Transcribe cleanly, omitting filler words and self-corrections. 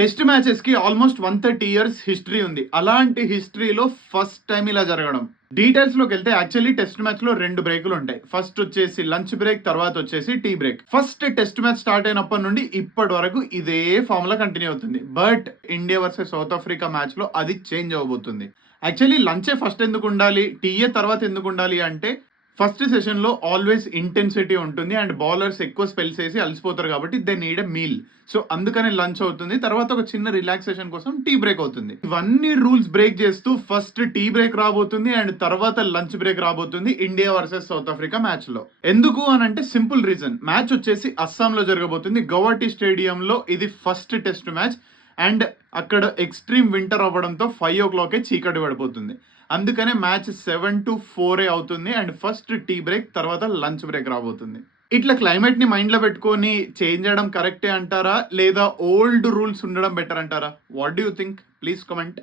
Test మ్యాచెస్‌కి almost 130 years history ఉంది. అలాంటి హిస్టరీలో ఫస్ట్ టైమ్ ఇలా జరగడం. డీటెయిల్స్‌లోకెళ్తే యాక్చువల్లీ టెస్ట్ మ్యాచ్‌లో 2 బ్రేకులుంటాయి. ఫస్ట్ వచ్చేసి లంచ్ బ్రేక్, తర్వాత వచ్చేసి tea break. First test match start అయినప్పటి నుండి ఇప్పటి వరకు ఇదే ఫార్ములా కంటిన్యూ అవుతుంది. But India versus South Africa మ్యాచ్‌లో అది చేంజ్ అవ్వబోతుంది. Actually లంచే first ఎందుకుండాలి? టీయే తర్వాత ఎందుకుండాలి అంటే ఫస్ట్ సెషన్‌లో ఆల్వేస్ ఇంటెన్సిటీ ఉంటుంది. అండ్ బౌలర్స్ ఎక్కువ స్పెల్స్ ఏసి అలసిపోతారు కాబట్టి they need a meal. So, అందుకని లంచ్ అవుతుంది. తర్వాత ఒక చిన్న రిలాక్సేషన్ కోసం టీ బ్రేక్ అవుతుంది. ఇవన్నీ రూల్స్ బ్రేక్ చేస్తూ ఫస్ట్ టీ బ్రేక్ రాబోతుంది. అండ్ తర్వాత లంచ్ బ్రేక్ రాబోతుంది ఇండియా వర్సెస్ సౌత్ ఆఫ్రికా మ్యాచ్‌లో. ఎందుకు అనంటే సింపుల్ రీజన్. మ్యాచ్ వచ్చేసి అస్సాంలో జరగబోతుంది. గౌహటి స్టేడియంలో ఇది ఫస్ట్ టెస్ట్ మ్యాచ్. అండ్ అక్కడ ఎక్స్‌ట్రీమ్ వింటర్ అవ్వడంతో 5:00కే చీకటి పడిపోతుంది. అందుకనే మ్యాచ్ 7-4 అవుతుంది. అండ్ ఫస్ట్ టీ బ్రేక్, తర్వాత లంచ్ బ్రేక్ రాబోతుంది. ఇట్లా క్లైమేట్‌ని మైండ్‌లో పెట్టుకొని చేంజ్ చేయడం కరెక్టే అంటారా? లేదా ఓల్డ్ రూల్స్ ఉండడం బెటర్ అంటారా? What do you think? Please comment.